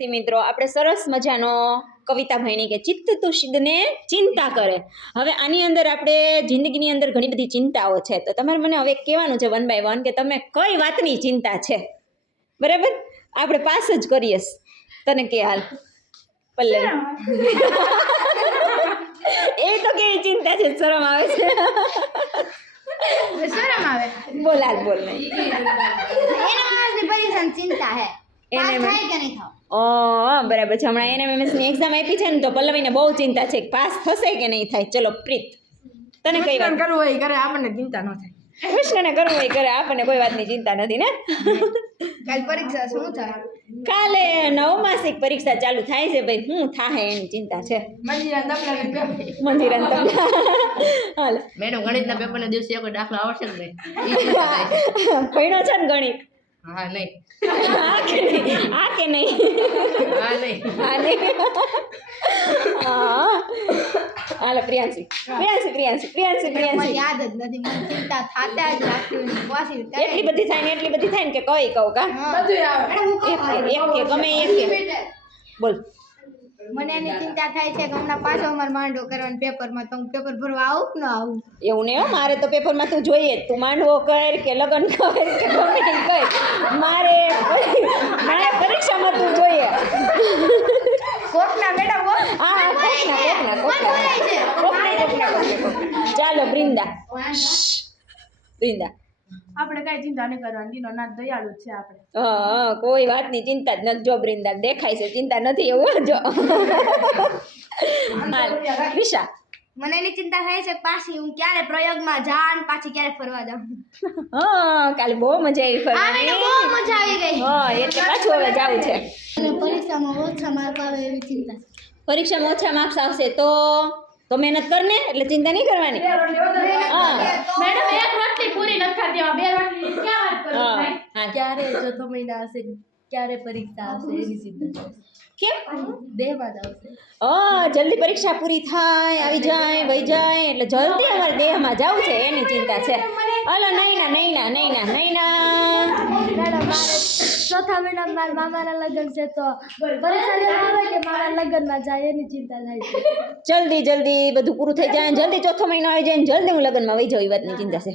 મિત્રો આપણે સરસ મજાનો કવિતા ભણી કે ચિત્ત તુષિદને ચિંતા કરે. હવે આની અંદર આપણે જિંદગીની અંદર ઘણી બધી ચિંતાઓ છે, તો તમારે મને હવે કહેવાનું છે વન બાય વન કે તમે કઈ વાતની ચિંતા છે. બરાબર, આપણે પાસ જ કરીએ. તને કે હાલ પલ્લવી એ તો કેવી ચિંતા છે, શરમ આવે છે. शर्म आवे बोल हाल बोल नहीं परेशान चिंता है એને पास થાય કે નહીં થાવ ઓ બરાબર છે. હમણાં NMMS ની એક્ઝામ આપી છે ને, તો પલ્લવીને બહુ ચિંતા છે કે પાસ થશે કે નહીં થાય. ચલો પ્રીત, તને કઈ વાત કરવું હોય કરે, આપણને ચિંતા ન થાય. કૃષ્ણને કરવું હોય કરે, આપણને કોઈ વાતની ચિંતા નથી ને. કાલ પરીક્ષા શું થાય? કાલે નવમાસિક પરીક્ષા ચાલુ થાય છે ભાઈ, શું થાય એની ચિંતા છે. મંજીરા તબલા મંદિરન તમને હાલ મેડમ ગણિતના પેપરના દિવસે કોઈ દાખલા આવશે કે નહીં? ભણ્યો છે ને ગણિત? હા નહીં. આ કે નહીં? આ કે નહીં? હા નહીં. આ નહીં. હા હાલો પ્રિયાંશી મને યાદ જ નથી, મને ચિંતા થાતા જ રાખતી હોય પાછી એટલી બધી થાય ને કે કઈ કહું કા બધું આવે. એક કે ગમે એક કે બોલ. મને એની ચિંતા થાય છે કે હમણાં પાછો અમારે માંડવો કરવાનો પેપરમાં, તો હું પેપર ભરવા આવું કે ન આવું? એવું નહીં હો, મારે તો પેપરમાં તું જોઈએ જ. તું માંડવો કર કે લગ્ન કર કે ગમે તે કર, મારે પરીક્ષામાં તું જોઈએ. કોકના મેડમ હા કોકના. ચાલો બ્રિંદા. આપણે કઈ ચિંતા નહીં કરવાની, દીનો નાથ દયાળુ જ છે આપણે. હા કોઈ વાતની ચિંતા જ નથી. જો બ્રિંદા દેખાય છે ચિંતા નથી એવું જો. હાલ ક્રિશા. મને એની ચિંતા થાય છે કે પાછી હું ક્યારે પ્રયોગમાં જાઉં, પાછી ક્યારે ફરવા જાઉં. હા કાલે બહુ મજા આવી આ મને બહુ ફરવાની. મજા આવી ગઈ. હા એટલે પાછું હવે જાવું છે. અને પરીક્ષામાં ઓછા માર્ક આવે એવી ચિંતા. પરીક્ષામાં ઓછા માર્ક્સ આવશે તો મહેનત કર ને, એટલે ચિંતા નહીં કરવાની. હા મેડમ એક રોટલી પૂરી નથી થતી, બે રોટલી ક્યાં વાત કરો? હા હા. ક્યારે ચોથો મહિના આવશે, ક્યારે પરીક્ષા આવશે એની ચિંતા છે. કેમ? દેહમાં જ આવશે. જલ્દી પરીક્ષા પૂરી થાય, આવી જાય, વહી જાય, એટલે જલ્દી અમારે દેહમાં જવું છે એની ચિંતા છે. અલા નૈના. મેડમ મારે ચોથા મહિનામાં મારા મામાના લગ્ન છે, તો પરીક્ષા લેવા આવે કે મારા લગ્નમાં જાય એની ચિંતા થાય છે. જલ્દી બધું પૂરું થઈ જાય, જલ્દી ચોથો મહિનો આવી જાય ને જલ્દી હું લગ્નમાં વહી જાઉં, એ વાતની ચિંતા છે.